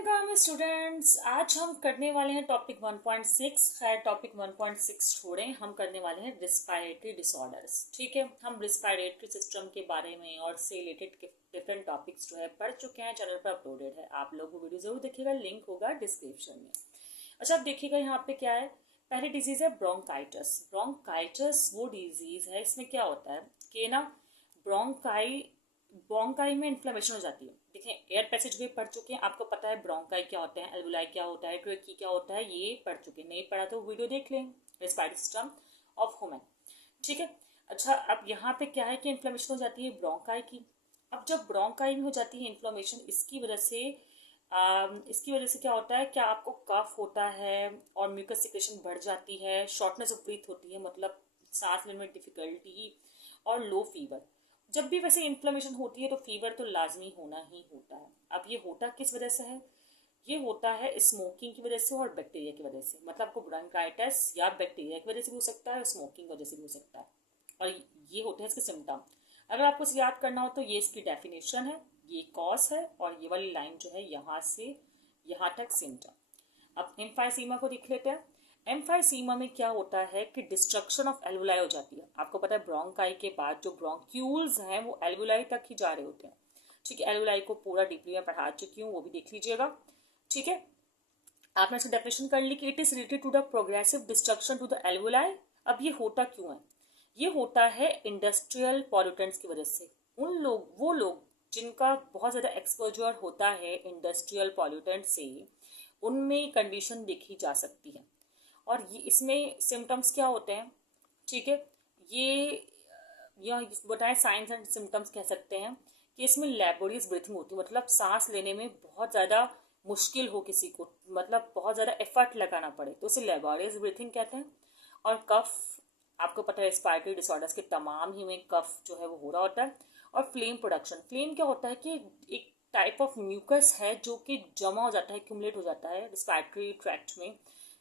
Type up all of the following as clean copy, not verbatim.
Welcome students. आज हम करने वाले हैं टॉपिक 1.6। खैर टॉपिक 1.6 छोड़ें, हम करने वाले हैं रिस्पायरेटरी डिसऑर्डर्स। ठीक है, हम रिस्पायरेटरी सिस्टम के बारे में और से रिलेटेड डिफरेंट टॉपिक्स जो है पढ़ चुके हैं, चैनल पर अपलोडेड है। आप लोग वो वीडियो जरूर देखिएगा, लिंक होगा डिस्क्रिप्शन में। अच्छा, अब देखिएगा यहाँ पे क्या है। पहली डिजीज है ब्रोंकाइटिस। ब्रोंकाइटिस वो डिजीज है, इसमें क्या होता है कि ना ब्रोंकाई में इन्फ्लेमेशन हो जाती है। देखें, एयर पैसेज वे पढ़ चुके हैं, आपको पता है ब्रोंकाई क्या होता है, एल्वुलाई क्या होता है, ट्रेकी क्या होता है, ये पढ़ चुके हैं। नहीं पढ़ा तो वीडियो देख लें, रेस्पिरेटरी सिस्टम ऑफ ह्यूमन। ठीक है। अच्छा, अब यहाँ पे क्या है कि इन्फ्लेमेशन हो जाती है ब्रोंकाई की। अब जब ब्रोंकाई में हो जाती है इन्फ्लेमेशन, इसकी वजह से क्या होता है, क्या आपको कफ होता है और म्यूकस सिक्रेशन बढ़ जाती है, शॉर्टनेस ऑफ ब्रीथ होती है, मतलब सांस लेने में डिफिकल्टी, और लो फीवर। जब भी वैसे इन्फ्लेमेशन होती है तो फीवर तो लाजमी होना ही होता है। अब ये होता किस वजह से है? ये होता है स्मोकिंग की वजह से और बैक्टीरिया की वजह से। मतलब आपको ब्रोंकाइटिस या बैक्टीरिया की वजह से भी हो सकता है, स्मोकिंग की वजह से भी हो सकता है। और ये होते हैं इसके सिम्टम। अगर आपको इसे याद करना हो तो ये इसकी डेफिनेशन है, ये कॉज है, और ये वाली लाइन जो है यहाँ से यहाँ तक सिम्टम। अब एम्फाइसीमा को देख लेते हैं। एम्फाइसीमा में क्या होता है कि डिस्ट्रक्शन ऑफ एल्वुलाई हो जाती है। आपको पता है ब्रोंकाई के बाद जो ब्रोंक्यूल्स हैं वो एल्वुलाई तक ही जा रहे होते हैं। ठीक है, एल्वुलाई को पूरा डीपली में पढ़ा चुकी हूँ, वो भी देख लीजिएगा। ठीक है, आपने इसकी डेफिनेशन कर ली कि it is related to the progressive destruction to the alveoli. अब ये होता क्यों है? ये होता है इंडस्ट्रियल पॉल्यूटेंट्स की वजह से। वो लोग जिनका बहुत ज़्यादा एक्सपोजर होता है इंडस्ट्रियल पॉल्यूटेंट से, उनमें कंडीशन देखी जा सकती है। और ये इसमें सिम्टम्स क्या होते हैं? ठीक है, ये बताएं, साइंस एंड सिम्टम्स कह सकते हैं कि इसमें लेबोरियस ब्रीथिंग होती है। मतलब सांस लेने में बहुत ज़्यादा मुश्किल हो किसी को, मतलब बहुत ज़्यादा एफर्ट लगाना पड़े, तो उसे लेबोरियस ब्रीथिंग कहते हैं। और कफ, आपको पता है रेस्पिरेटरी डिसऑर्डर्स के तमाम ही में कफ जो है वो हो रहा होता है। और फ्लेम प्रोडक्शन। फ्लेम क्या होता है कि एक टाइप ऑफ म्यूकस है जो कि जमा हो जाता है, एक्यूमुलेट हो जाता है रेस्पिरेटरी ट्रैक्ट में।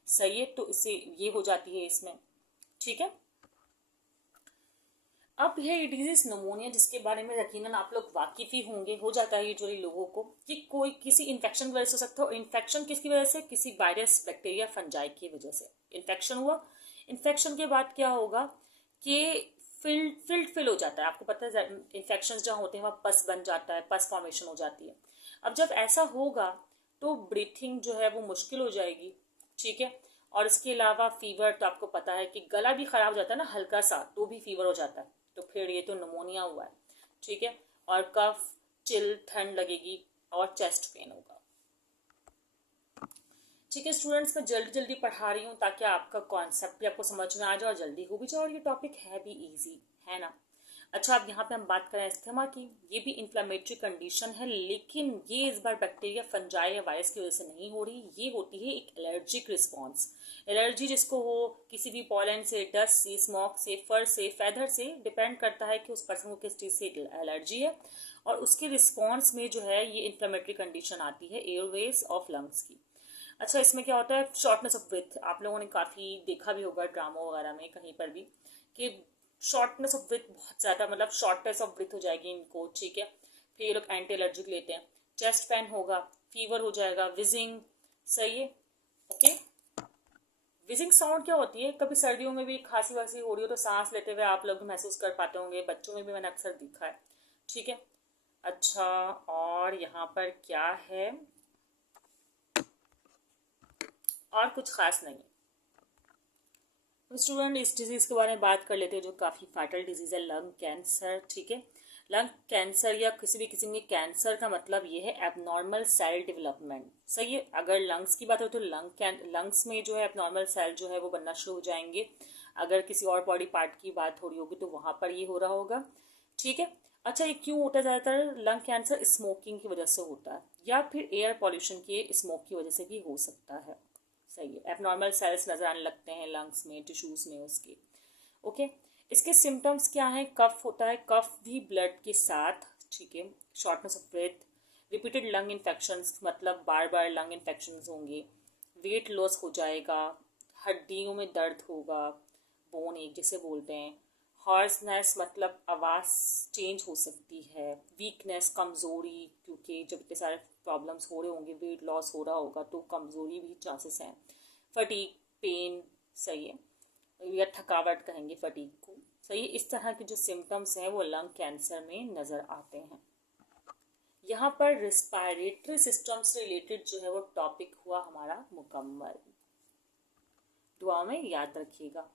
सही है, तो इससे ये हो जाती है इसमें। ठीक है, अब है डिजीज निमोनिया, जिसके बारे में यकीनन आप लोग वाकिफ ही होंगे। हो जाता है यूजुअली लोगों को कि कोई किसी इन्फेक्शन की वजह से हो सकता है। इन्फेक्शन किसकी वजह से? किसी वायरस, बैक्टीरिया, फंजाई की वजह से इन्फेक्शन हुआ। इन्फेक्शन के बाद क्या होगा कि फिल हो जाता है। आपको पता है इन्फेक्शन जहाँ होते हैं वहाँ पस बन जाता है, पस फॉर्मेशन हो जाती है। अब जब ऐसा होगा तो ब्रीथिंग जो है वो मुश्किल हो जाएगी। ठीक है, और इसके अलावा फीवर, तो आपको पता है कि गला भी खराब हो जाता है ना हल्का सा, तो भी फीवर हो जाता है। तो फिर ये तो निमोनिया हुआ है। ठीक है, और कफ, चिल, ठंड लगेगी और चेस्ट पेन होगा। ठीक है स्टूडेंट्स, मैं जल्दी जल्दी पढ़ा रही हूँ ताकि आपका कॉन्सेप्ट भी आपको समझ में आ जाए और जल्दी हो भी जाए, और ये टॉपिक है भी इजी, है ना। अच्छा, अब यहाँ पे हम बात करें अस्थमा की। ये भी इन्फ्लेमेटरी कंडीशन है, लेकिन ये इस बार बैक्टीरिया, फंजाई या वायरस की वजह से नहीं हो रही। ये होती है एक एलर्जिक रिस्पॉन्स। एलर्जी जिसको हो किसी भी पॉलन से, डस्ट से, स्मोक से, फर से, फैदर से, डिपेंड करता है कि उस पर्सन को किस चीज़ से एलर्जी है, और उसके रिस्पॉन्स में जो है ये इन्फ्लेमेटरी कंडीशन आती है एयरवेज ऑफ लंग्स की। अच्छा, इसमें क्या होता है? Shortness of breath. आप लोगों ने काफ़ी देखा भी होगा ड्रामा वगैरह में, कहीं पर भी, कि शॉर्टनेस ऑफ ब्रेथ बहुत ज़्यादा, मतलब शॉर्टनेस ऑफ ब्रेथ हो जाएगी इनको। ठीक है, फिर ये लोग एंटी एलर्जिक लेते हैं। चेस्ट पेन होगा, फीवर हो जाएगा, विजिंग। सही है, ओके। विजिंग साउंड क्या होती है? कभी सर्दियों में भी खांसी वासी हो रही हो तो सांस लेते हुए आप लोग महसूस कर पाते होंगे, बच्चों में भी मैंने अक्सर देखा है। ठीक है, अच्छा, और यहाँ पर क्या है, और कुछ खास नहीं। स्टूडेंट, इस डिजीज़ के बारे में बात कर लेते हैं जो काफ़ी फाइटल डिजीज़ है, लंग कैंसर। ठीक है, लंग कैंसर या किसी भी किस्म के कैंसर का मतलब ये है एबनॉर्मल सेल डेवलपमेंट। सही है, अगर लंग्स की बात हो तो लंग्स में जो है एबनॉर्मल सेल जो है वो बनना शुरू हो जाएंगे। अगर किसी और बॉडी पार्ट की बात हो रही होगी तो वहाँ पर ये हो रहा होगा। ठीक है, अच्छा, ये क्यों होता है? ज़्यादातर लंग कैंसर स्मोकिंग की वजह से होता है, या फिर एयर पॉल्यूशन के स्मोक की वजह से भी हो सकता है। सही है, एबनॉर्मल सेल्स नजर आने लगते हैं लंग्स में, टिश्यूज में उसके। ओके, इसके सिम्टम्स क्या हैं? कफ होता है, कफ भी ब्लड के साथ। ठीक है, shortness of breath, repeated lung infections, मतलब बार बार लंग इन्फेक्शंस होंगे। वेट लॉस हो जाएगा, हड्डियों में दर्द होगा, बोन एक जिसे बोलते हैं। हॉर्सनेस, मतलब आवाज़ चेंज हो सकती है। वीकनेस, कमज़ोरी, क्योंकि जब इतने सारे प्रॉब्लम्स हो रहे होंगे, वेट लॉस हो रहा होगा तो कमज़ोरी भी चांसेस हैं। फटीग, पेन, सही है, या थकावट कहेंगे फटीग को, सही है। इस तरह के जो सिम्टम्स हैं वो लंग कैंसर में नज़र आते हैं। यहाँ पर रिस्पायरेटरी सिस्टम से रिलेटेड जो है वो टॉपिक हुआ हमारा मुकम्मल। दुआ में याद रखिएगा।